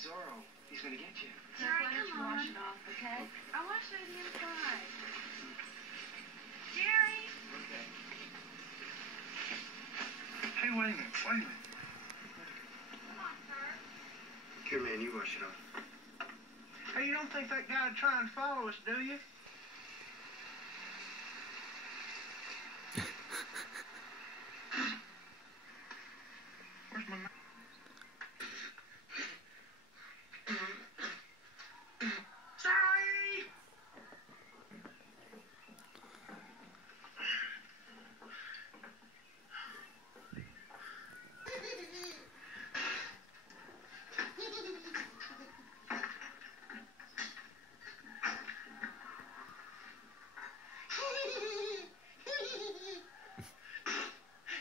Zorro. He's gonna get you. Jack, why don't you wash it off, okay? I want to show you the inside. Jerry! Okay. Hey, wait a minute. Come on, sir. Here, man, you wash it off. Hey, you don't think that guy would try and follow us, do you? Where's my... Sorry!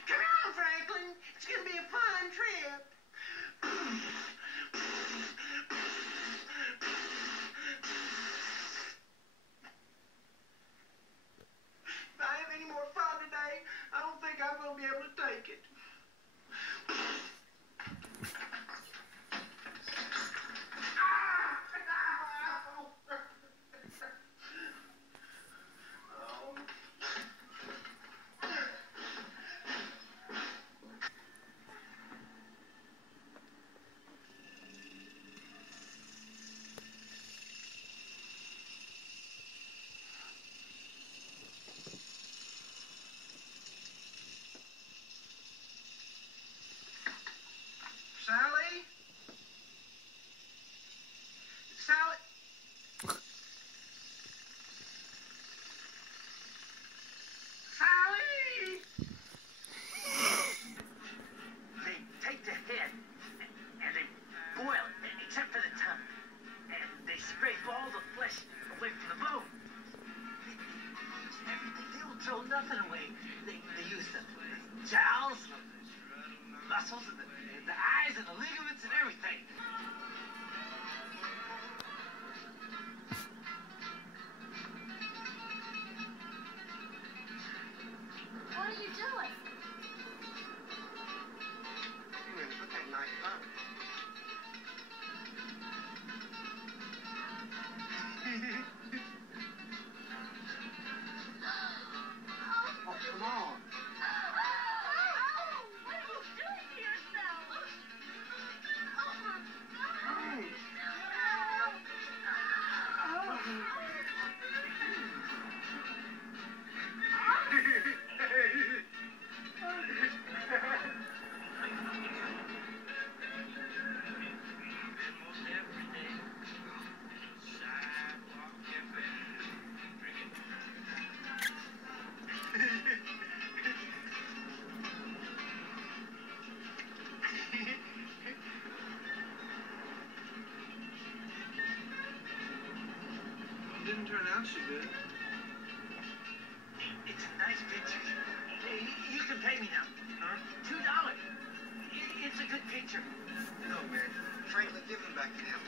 Come on, Franklin. It's gonna be a fun trip. If I have any more fun today, I don't think I'm gonna be able to take it. Sally? Sally? Sally? They take the head and they boil it, except for the tongue. And they scrape all the flesh away from the bone. Everything, they don't throw nothing away. They use the jowls, the muscles, and the eyes, and the ligaments, and everything. What are you doing? You ready to put that knife up? Oh, come on. What are you doing to yourself? Oh, my God. Didn't turn out so good. It's a nice picture. Hey, you can pay me now. Huh? $2. It's a good picture. No, man. Franklin, give him back to him.